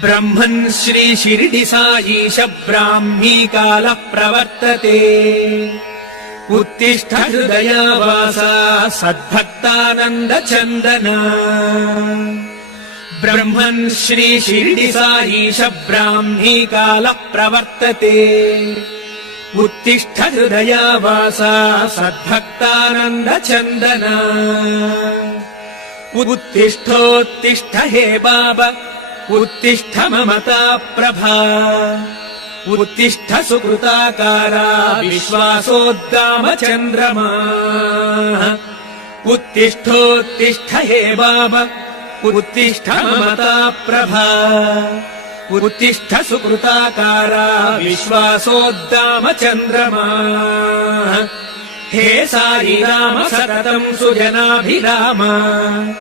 ब्रह्मन् श्री शिरडि साईश ब्राह्मी कालः प्रवर्तते। उत्तिष्ठ हृदयावासा सद्भक्तानन्द चन्दना। ब्रह्मन् श्री शिरडि साईश ब्राह्मी कालः प्रवर्तते। उत्तिष्ठ हृदयावासा सद्भक्तानन्द चन्दना। उत्तिष्ठोत्तिष्ठ हे बाबा उत्तिष्ठ ममता प्रभा। उत्तिष्ठ सुकृताकारा विश्वासोद्दाम चन्द्रमा। उत्तिष्ठोत्तिष्ठ हे बाबा उत्तिष्ठ ममता प्रभा। उत्तिष्ठ सुकृताकारा विश्वासोद्दाम चन्द्रमा। हे साई राम सततं सुजनाभिराम।